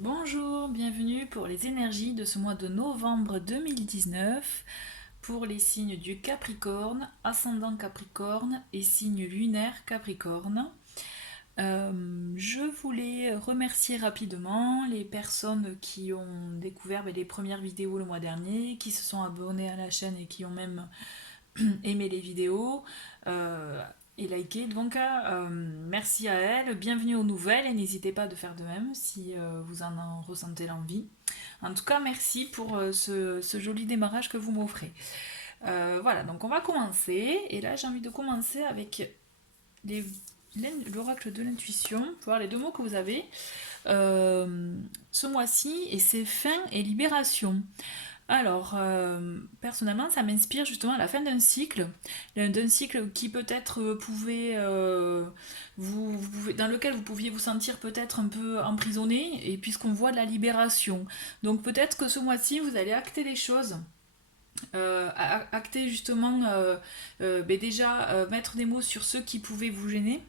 Bonjour, bienvenue pour les énergies de ce mois de novembre 2019 pour les signes du Capricorne, ascendant Capricorne et signe lunaire Capricorne. Je voulais remercier rapidement les personnes qui ont découvert les premières vidéos le mois dernier, qui se sont abonnées à la chaîne et qui ont même aimé les vidéos et liké. Donc, merci à elles, bienvenue aux nouvelles et n'hésitez pas de faire de même si vous en ressentez l'envie. En tout cas, merci pour ce joli démarrage que vous m'offrez. Voilà, donc on va commencer. Et là, j'ai envie de commencer avec les- l'oracle de l'intuition, voir les deux mots que vous avez ce mois-ci, et c'est fin et libération. Alors, personnellement, ça m'inspire justement à la fin d'un cycle qui peut-être dans lequel vous pouviez vous sentir peut-être un peu emprisonné, et puisqu'on voit de la libération. Donc peut-être que ce mois-ci, vous allez acter les choses. Acter justement, déjà mettre des mots sur ce qui pouvait vous gêner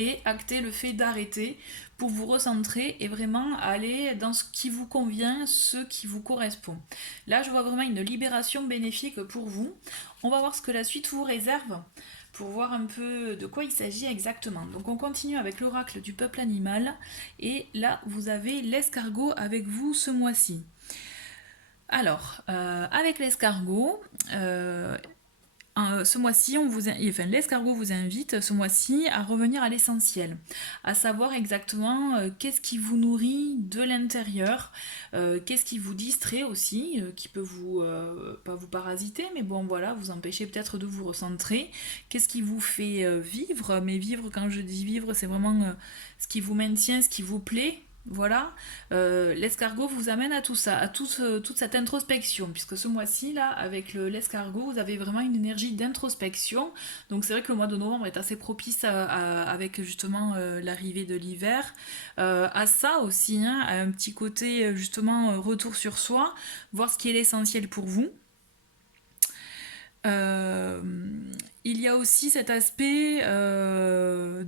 et acter le fait d'arrêter pour vous recentrer et vraiment aller dans ce qui vous convient, ce qui vous correspond. Là, je vois vraiment une libération bénéfique pour vous. On va voir ce que la suite vous réserve pour voir un peu de quoi il s'agit exactement. Donc on continue avec l'oracle du peuple animal et là vous avez l'escargot avec vous ce mois-ci. Alors, avec l'escargot, ce mois-ci, l'escargot vous invite ce mois-ci à revenir à l'essentiel, à savoir exactement qu'est-ce qui vous nourrit de l'intérieur, qu'est-ce qui vous distrait aussi, qui peut vous pas vous parasiter, mais bon voilà, vous empêcher peut-être de vous recentrer. Qu'est-ce qui vous fait vivre, mais vivre, quand je dis vivre, c'est vraiment ce qui vous maintient, ce qui vous plaît. Voilà, l'escargot vous amène à tout ça, à toute cette introspection, puisque ce mois-ci, là, avec l'escargot, vous avez vraiment une énergie d'introspection. Donc c'est vrai que le mois de novembre est assez propice avec justement l'arrivée de l'hiver. À ça aussi, hein, à un petit côté justement retour sur soi, voir ce qui est l'essentiel pour vous. Euh, il y a aussi cet aspect de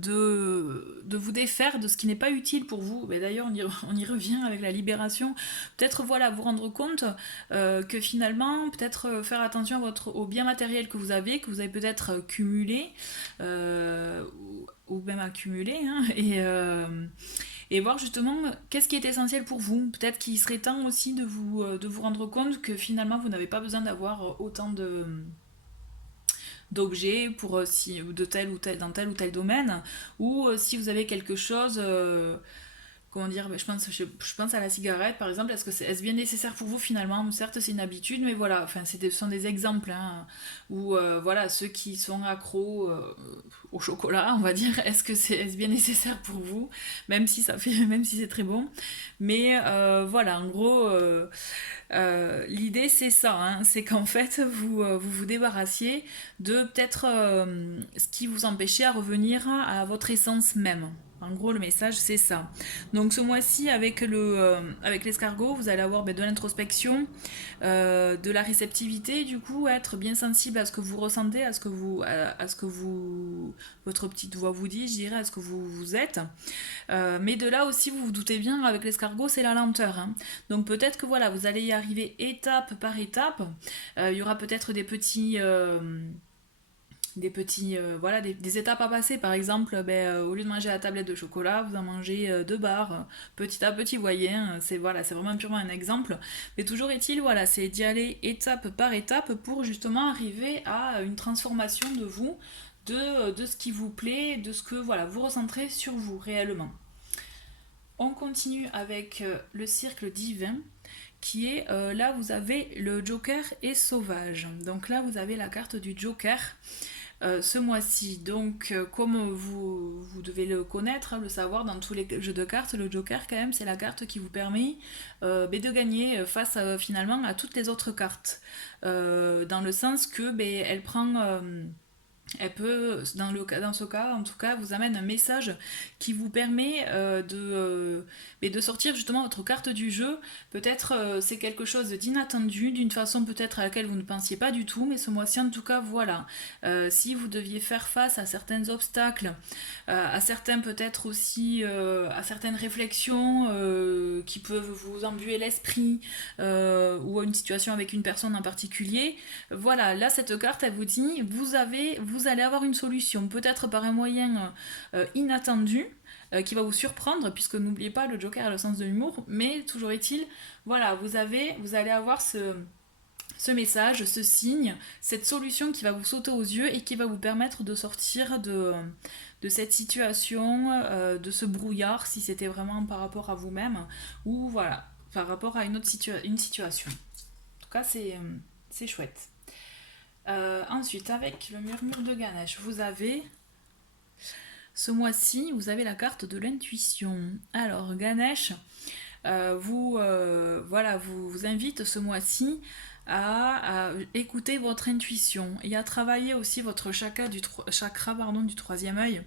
vous défaire de ce qui n'est pas utile pour vous. Mais d'ailleurs, on y revient avec la libération. Peut-être voilà, vous rendre compte que finalement, peut-être faire attention à au bien matériel que vous avez peut-être cumulé ou même accumulé, hein, et voir justement qu'est-ce qui est essentiel pour vous. Peut-être qu'il serait temps aussi de vous rendre compte que finalement, vous n'avez pas besoin d'avoir autant d'objets pour si ou de tel ou tel dans tel ou tel domaine, ou si vous avez quelque chose comment dire, je pense à la cigarette par exemple. Est-ce bien nécessaire pour vous finalement? Certes c'est une habitude, mais voilà, enfin ce sont des exemples, hein, où voilà, ceux qui sont accros au chocolat, on va dire, est-ce bien nécessaire pour vous, même si ça fait même si c'est très bon. Mais voilà, en gros, l'idée c'est ça, hein, c'est qu'en fait vous vous débarrassiez de peut-être ce qui vous empêchait à revenir à votre essence même. En gros, le message, c'est ça. Donc, ce mois-ci, avec l'escargot, vous allez avoir de l'introspection, de la réceptivité, du coup, être bien sensible à ce que vous ressentez, à ce que votre petite voix vous dit, je dirais, à ce que vous êtes. Mais de là aussi, vous vous doutez bien, avec l'escargot, c'est la lenteur, hein. Donc peut-être que voilà, vous allez y arriver étape par étape. Il y aura peut-être voilà, des étapes à passer. Par exemple, au lieu de manger la tablette de chocolat, vous en mangez deux barres, petit à petit, vous voyez, hein. C'est voilà, c'est vraiment purement un exemple. Mais toujours est-il, voilà, c'est d'y aller étape par étape pour justement arriver à une transformation de vous, de ce qui vous plaît, de ce que voilà, vous recentrez sur vous réellement. On continue avec le cercle divin qui est là vous avez le Joker et Sauvage. Donc là vous avez la carte du Joker ce mois-ci. Donc comme vous devez le connaître, hein, le savoir, dans tous les jeux de cartes, le Joker quand même c'est la carte qui vous permet de gagner face finalement à toutes les autres cartes. Dans le sens que elle prend elle peut, dans ce cas, en tout cas, vous amène un message qui vous permet de sortir justement votre carte du jeu. Peut-être c'est quelque chose d'inattendu, d'une façon peut-être à laquelle vous ne pensiez pas du tout, mais ce mois-ci en tout cas, voilà. Si vous deviez faire face à certains obstacles, à certains peut-être aussi, à certaines réflexions qui peuvent vous embuer l'esprit, ou à une situation avec une personne en particulier, voilà, là cette carte elle vous dit vous allez avoir une solution, peut-être par un moyen inattendu, qui va vous surprendre, puisque n'oubliez pas, le Joker a le sens de l'humour, mais toujours est-il, voilà, vous allez avoir ce message, ce signe, cette solution qui va vous sauter aux yeux et qui va vous permettre de sortir de cette situation, de ce brouillard, si c'était vraiment par rapport à vous-même, ou voilà, par rapport à une situation. En tout cas, c'est chouette. Ensuite, avec le murmure de Ganesh, ce mois-ci, vous avez la carte de l'intuition. Alors, Ganesh, vous invite ce mois-ci à écouter votre intuition et à travailler aussi votre chakra du troisième œil,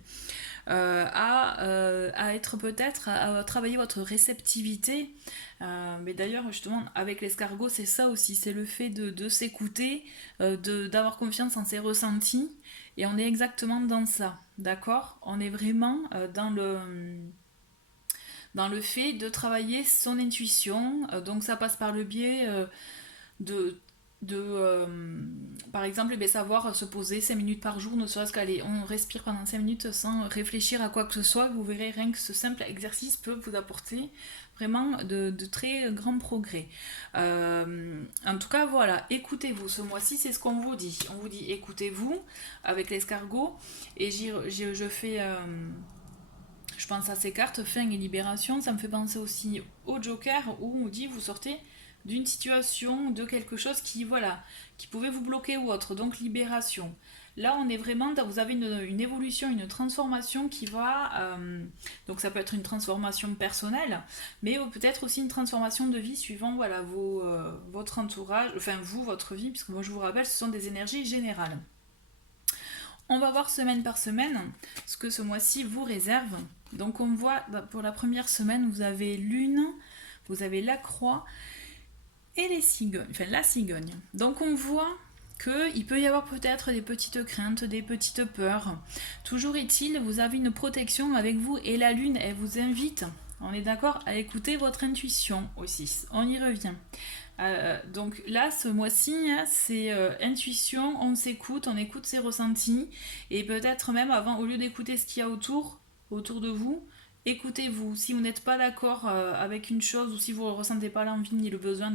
à être peut-être à travailler votre réceptivité. Mais d'ailleurs, justement, avec l'escargot, c'est ça aussi, c'est le fait de s'écouter, d'avoir confiance en ses ressentis, et on est exactement dans ça, d'accord? On est vraiment dans le fait de travailler son intuition, donc ça passe par le biais de, par exemple, savoir se poser 5 minutes par jour, ne serait-ce qu'aller, on respire pendant 5 minutes sans réfléchir à quoi que ce soit, vous verrez rien que ce simple exercice peut vous apporter vraiment de très grands progrès. En tout cas, voilà, écoutez-vous, ce mois-ci, c'est ce qu'on vous dit. On vous dit écoutez-vous avec l'escargot, et je fais... je pense à ces cartes, fin et libération, ça me fait penser aussi au Joker, où on dit vous sortez d'une situation, de quelque chose qui, voilà, qui pouvait vous bloquer ou autre, donc libération. Là, on est vraiment, vous avez une évolution, une transformation qui va, donc ça peut être une transformation personnelle, mais peut-être aussi une transformation de vie suivant, voilà, votre entourage, enfin vous, votre vie, puisque moi je vous rappelle, ce sont des énergies générales. On va voir semaine par semaine ce que ce mois-ci vous réserve. Donc on voit, pour la première semaine, vous avez Lune, vous avez la Croix et les cigognes, enfin la cigogne. Donc on voit qu'il peut y avoir peut-être des petites craintes, des petites peurs. Toujours est-il, vous avez une protection avec vous, et la Lune, elle vous invite, on est d'accord, à écouter votre intuition aussi. On y revient. Donc là, ce mois-ci, c'est intuition, on s'écoute, on écoute ses ressentis, et peut-être même avant, au lieu d'écouter ce qu'il y a autour de vous, écoutez-vous. Si vous n'êtes pas d'accord avec une chose, ou si vous ne ressentez pas l'envie ni le besoin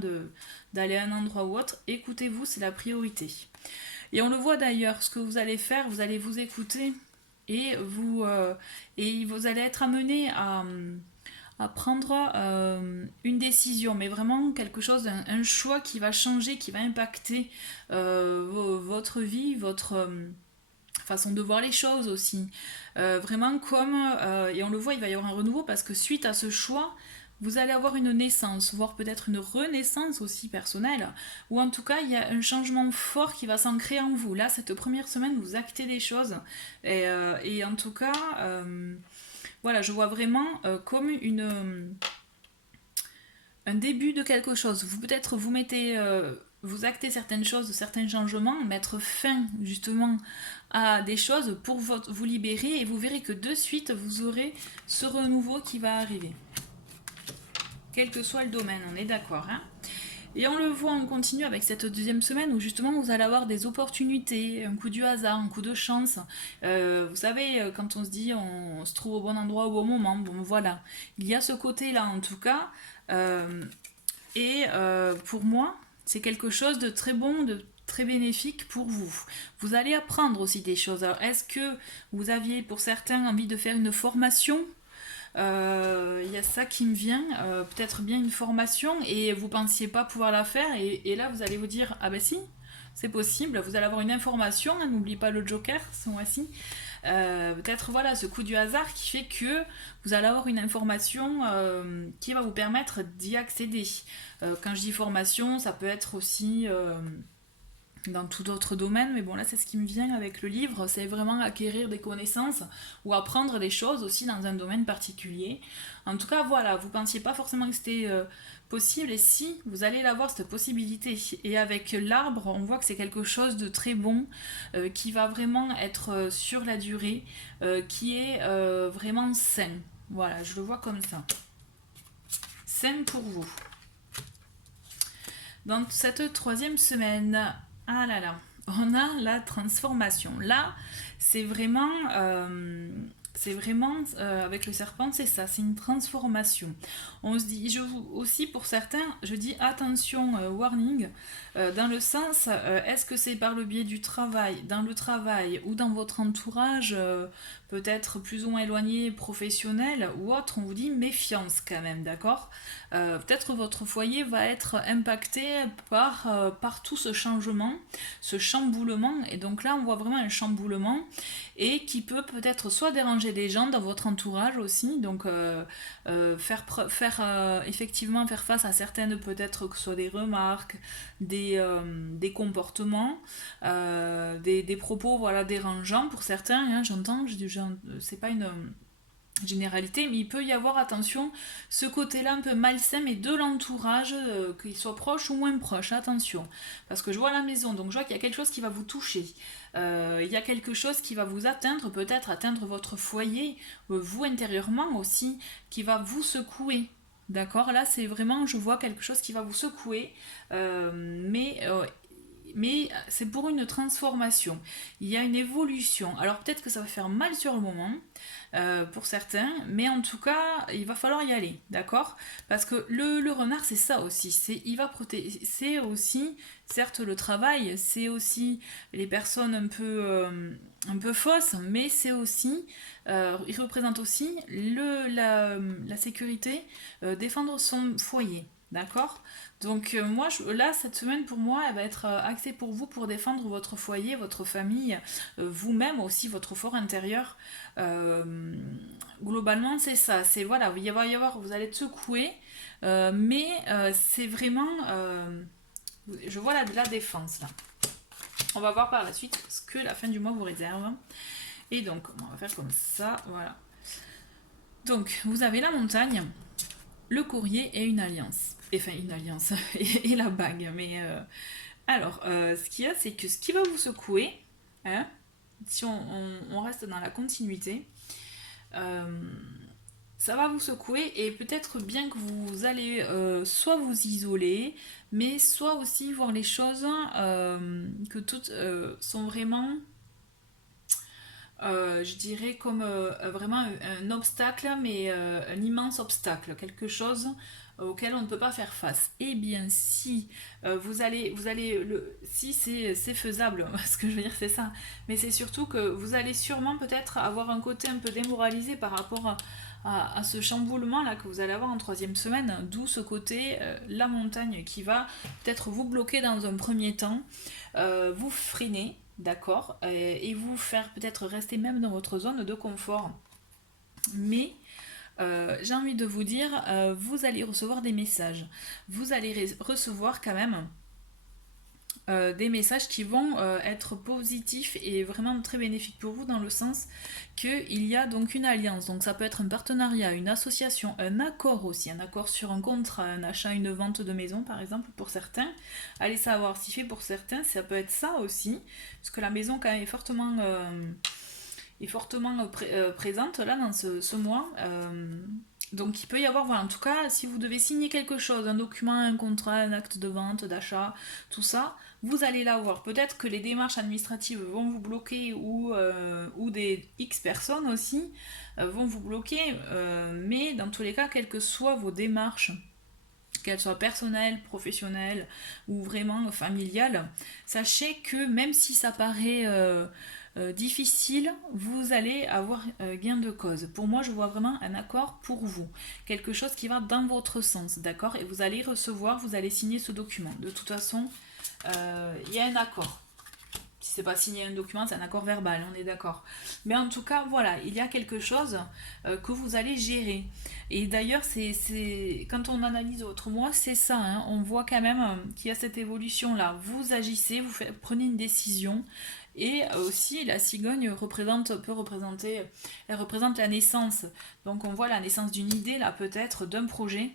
d'aller à un endroit ou autre, écoutez-vous, c'est la priorité. Et on le voit d'ailleurs, ce que vous allez faire, vous allez vous écouter, et vous allez être amené à prendre une décision, mais vraiment quelque chose, un choix qui va changer, qui va impacter votre vie, votre façon de voir les choses aussi. Vraiment comme, et on le voit, il va y avoir un renouveau, parce que suite à ce choix, vous allez avoir une naissance, voire peut-être une renaissance aussi personnelle, ou en tout cas il y a un changement fort qui va s'ancrer en vous. Là, cette première semaine, vous actez des choses, et en tout cas, voilà, je vois vraiment comme un début de quelque chose. Vous peut-être vous mettez, vous actez certaines choses, certains changements, mettre fin justement à des choses pour vous libérer, et vous verrez que de suite vous aurez ce renouveau qui va arriver. Quel que soit le domaine, on est d'accord, hein. Et on le voit, on continue avec cette deuxième semaine où justement vous allez avoir des opportunités, un coup du hasard, un coup de chance. Vous savez, quand on se dit on se trouve au bon endroit au bon moment, bon voilà. Il y a ce côté-là en tout cas. Pour moi, c'est quelque chose de très bon, de très bénéfique pour vous. Vous allez apprendre aussi des choses. Alors, est-ce que vous aviez pour certains envie de faire une formation? Il y a ça qui me vient, peut-être bien une formation, et vous pensiez pas pouvoir la faire, et là vous allez vous dire ah ben si, c'est possible, vous allez avoir une information, hein, n'oublie pas le Joker ce mois-ci. Peut-être voilà ce coup du hasard qui fait que vous allez avoir une information qui va vous permettre d'y accéder. Quand je dis formation, ça peut être aussi dans tout autre domaine, mais bon là c'est ce qui me vient avec le livre, c'est vraiment acquérir des connaissances ou apprendre des choses aussi dans un domaine particulier. En tout cas voilà, vous pensiez pas forcément que c'était possible, et si, vous allez l'avoir cette possibilité. Et avec l'arbre, on voit que c'est quelque chose de très bon, qui va vraiment être sur la durée, qui est vraiment sain. Voilà, je le vois comme ça. Sain pour vous. Dans cette troisième semaine, ah là là, on a la transformation. Là, c'est vraiment avec le serpent, c'est ça, c'est une transformation. On se dit, aussi pour certains, je dis attention, warning, dans le sens, est-ce que c'est par le biais du travail, dans le travail ou dans votre entourage, peut-être plus ou moins éloigné, professionnel ou autre, on vous dit méfiance quand même, d'accord. Peut-être votre foyer va être impacté par tout ce changement, ce chamboulement, et donc là on voit vraiment un chamboulement, et qui peut-être soit déranger des gens dans votre entourage aussi, donc effectivement faire face à certaines, peut-être que ce soit des remarques, des comportements, des propos voilà, dérangeants pour certains, hein, j'entends, c'est pas une généralité, mais il peut y avoir, attention, ce côté-là un peu malsain, mais de l'entourage, qu'il soit proche ou moins proche, attention. Parce que je vois la maison, donc je vois qu'il y a quelque chose qui va vous toucher. Il y a quelque chose qui va vous atteindre, peut-être atteindre votre foyer, vous intérieurement aussi, qui va vous secouer. D'accord. Là, c'est vraiment, je vois quelque chose qui va vous secouer, mais c'est pour une transformation. Il y a une évolution. Alors peut-être que ça va faire mal sur le moment, pour certains, mais en tout cas, il va falloir y aller, d'accord. Parce que le renard, c'est ça aussi. Il va protéger. C'est aussi, certes, le travail, c'est aussi les personnes un peu fausses, mais c'est aussi, il représente aussi la sécurité, défendre son foyer. D'accord. Donc moi, là, cette semaine, pour moi, elle va être axée pour vous, pour défendre votre foyer, votre famille, vous-même aussi, votre fort intérieur. Euh, Globalement, c'est ça. C'est voilà, vous allez être secoué, mais c'est vraiment, je vois la défense là. On va voir par la suite ce que la fin du mois vous réserve. Et donc, on va faire comme ça, voilà. Donc, vous avez la montagne, le courrier et une alliance. Enfin, une alliance et la bague. Mais alors, ce qu'il y a, c'est que ce qui va vous secouer, hein, si on reste dans la continuité, euh, ça va vous secouer, et peut-être bien que vous allez soit vous isoler, mais soit aussi voir les choses, que toutes sont vraiment, je dirais, comme vraiment un obstacle, mais un immense obstacle, quelque chose auquel on ne peut pas faire face. Eh bien, si si c'est faisable, ce que je veux dire, c'est ça. Mais c'est surtout que vous allez sûrement peut-être avoir un côté un peu démoralisé par rapport à ce chamboulement là que vous allez avoir en troisième semaine, d'où ce côté, la montagne qui va peut-être vous bloquer dans un premier temps, vous freiner, d'accord, et vous faire peut-être rester même dans votre zone de confort. Mais j'ai envie de vous dire, vous allez recevoir des messages. Vous allez recevoir quand même des messages qui vont être positifs et vraiment très bénéfiques pour vous, dans le sens qu'il y a donc une alliance. Donc ça peut être un partenariat, une association, un accord aussi, un accord sur un contrat, un achat, une vente de maison par exemple pour certains. Allez savoir si fait pour certains, ça peut être ça aussi, parce que la maison quand même est fortement présente là dans ce mois. Donc il peut y avoir, voilà, en tout cas, si vous devez signer quelque chose, un document, un contrat, un acte de vente, d'achat, tout ça, vous allez l'avoir. Peut-être que les démarches administratives vont vous bloquer, ou des X personnes aussi vont vous bloquer, mais dans tous les cas, quelles que soient vos démarches, qu'elles soient personnelles, professionnelles ou vraiment familiales, sachez que même si ça paraît difficile, vous allez avoir gain de cause. Pour moi, je vois vraiment un accord pour vous. Quelque chose qui va dans votre sens, d'accord. Et vous allez recevoir, vous allez signer ce document. De toute façon, il y a un accord. Si c'est pas signé un document, c'est un accord verbal, on est d'accord. Mais en tout cas, voilà, il y a quelque chose que vous allez gérer. Et d'ailleurs, quand on analyse votre mois, c'est ça, hein. On voit quand même qu'il y a cette évolution-là. Vous agissez, prenez une décision. Et aussi, la cigogne elle représente la naissance. Donc on voit la naissance d'une idée, là peut-être, d'un projet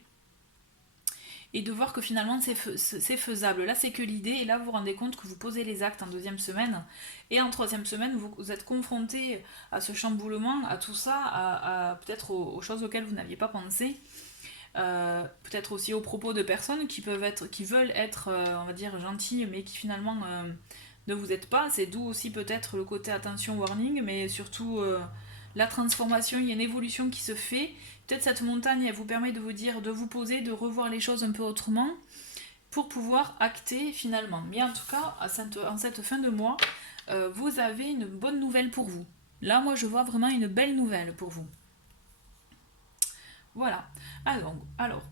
et de voir que finalement c'est faisable. Là, c'est que l'idée, et là, vous vous rendez compte que vous posez les actes en deuxième semaine, et en troisième semaine, vous êtes confronté à ce chamboulement, à tout ça, peut-être aux choses auxquelles vous n'aviez pas pensé, peut-être aussi aux propos de personnes qui veulent être, on va dire, gentilles, mais qui finalement ne vous êtes pas. C'est d'où aussi peut-être le côté attention warning, mais surtout la transformation, il y a une évolution qui se fait. Peut-être cette montagne, elle vous permet de vous dire, de vous poser, de revoir les choses un peu autrement pour pouvoir acter finalement. Mais en tout cas, en cette fin de mois, vous avez une bonne nouvelle pour vous. Là, moi, je vois vraiment une belle nouvelle pour vous. Voilà. Alors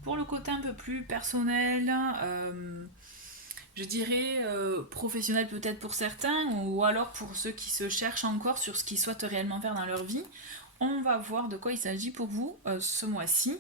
pour le côté un peu plus personnel, je dirais professionnel peut-être pour certains, ou alors pour ceux qui se cherchent encore sur ce qu'ils souhaitent réellement faire dans leur vie, on va voir de quoi il s'agit pour vous ce mois-ci.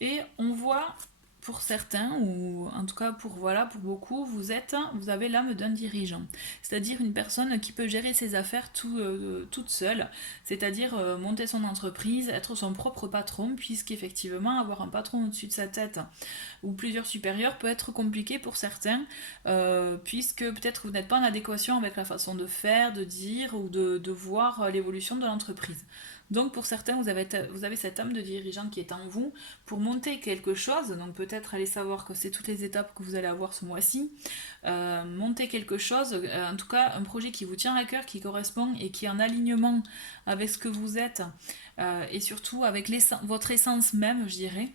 Et on voit pour certains, ou en tout cas pour beaucoup, vous avez l'âme d'un dirigeant. C'est-à-dire une personne qui peut gérer ses affaires toute seule, c'est-à-dire monter son entreprise, être son propre patron, puisqu'effectivement avoir un patron au-dessus de sa tête ou plusieurs supérieurs peut être compliqué pour certains, puisque peut-être que vous n'êtes pas en adéquation avec la façon de faire, de dire ou de voir l'évolution de l'entreprise. Donc pour certains, vous avez cette âme de dirigeant qui est en vous pour monter quelque chose, donc peut-être allez savoir que c'est toutes les étapes que vous allez avoir ce mois-ci, monter quelque chose, en tout cas un projet qui vous tient à cœur, qui correspond et qui est en alignement avec ce que vous êtes, et surtout avec votre essence même, je dirais.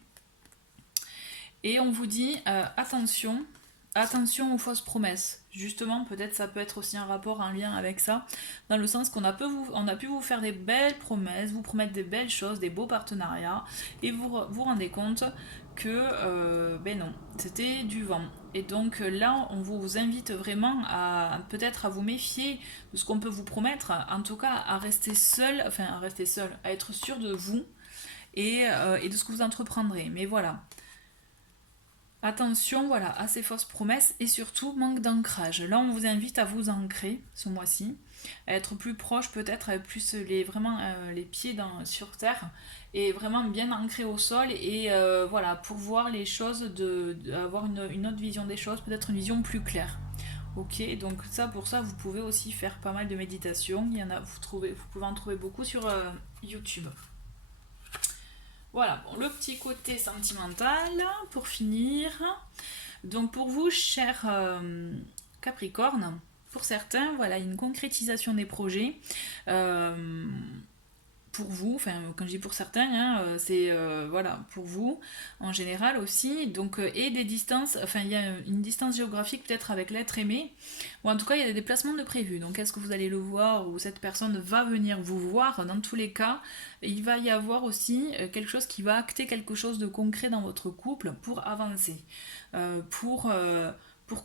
Et on vous dit attention aux fausses promesses. Justement, peut-être ça peut être aussi un rapport, un lien avec ça, dans le sens qu'on a pu vous faire des belles promesses, vous promettre des belles choses, des beaux partenariats, et vous rendez compte que ben non, c'était du vent. Et donc là, on vous invite vraiment peut-être à vous méfier de ce qu'on peut vous promettre, en tout cas à rester seul, à être sûr de vous et de ce que vous entreprendrez. Mais voilà. Attention, voilà, à ces fausses promesses et surtout manque d'ancrage. Là, on vous invite à vous ancrer ce mois-ci, à être plus proche peut-être, avec plus les pieds sur terre et vraiment bien ancré au sol et voilà, pour voir les choses, avoir une autre vision des choses, peut-être une vision plus claire. Ok, donc pour ça, vous pouvez aussi faire pas mal de méditation. Vous pouvez en trouver beaucoup sur YouTube. Voilà, bon, le petit côté sentimental pour finir. Donc pour vous, cher Capricorne, pour certains, voilà, une concrétisation des projets. Pour vous, enfin quand je dis pour certains, hein, c'est voilà, pour vous en général aussi, donc et des distances, enfin il y a une distance géographique peut-être avec l'être aimé, ou en tout cas il y a des déplacements de prévus, donc est-ce que vous allez le voir ou cette personne va venir vous voir, dans tous les cas, il va y avoir aussi quelque chose qui va acter quelque chose de concret dans votre couple pour avancer, pour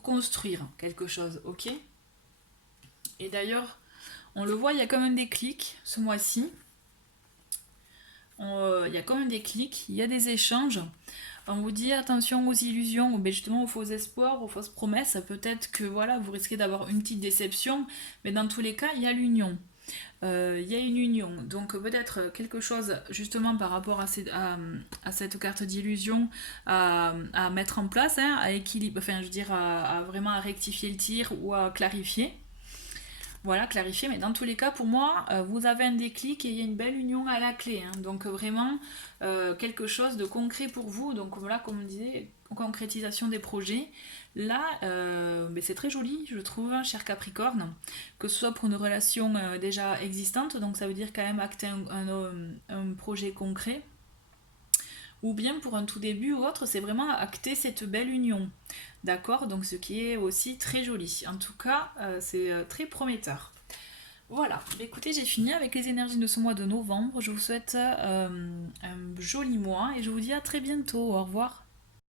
construire quelque chose, ok. Et d'ailleurs, on le voit, il y a quand même des clics ce mois-ci. Il y a quand même des clics, il y a des échanges. On vous dit attention aux illusions, ou justement aux faux espoirs, aux fausses promesses. Peut-être que voilà, vous risquez d'avoir une petite déception, mais dans tous les cas, il y a l'union. Il y a une union. Donc peut-être quelque chose justement par rapport à cette carte d'illusion à mettre en place, hein, à équilibrer, enfin je veux dire à vraiment à rectifier le tir ou à clarifier. Voilà, clarifier, mais dans tous les cas, pour moi, vous avez un déclic et il y a une belle union à la clé. Hein. Donc vraiment, quelque chose de concret pour vous. Donc voilà, comme on disait, concrétisation des projets. Là, c'est très joli, je trouve, hein, cher Capricorne, que ce soit pour une relation déjà existante, donc ça veut dire quand même acter un projet concret, ou bien pour un tout début ou autre, c'est vraiment acter cette belle union. D'accord, donc ce qui est aussi très joli. En tout cas, c'est très prometteur. Voilà, écoutez, j'ai fini avec les énergies de ce mois de novembre. Je vous souhaite un joli mois et je vous dis à très bientôt. Au revoir.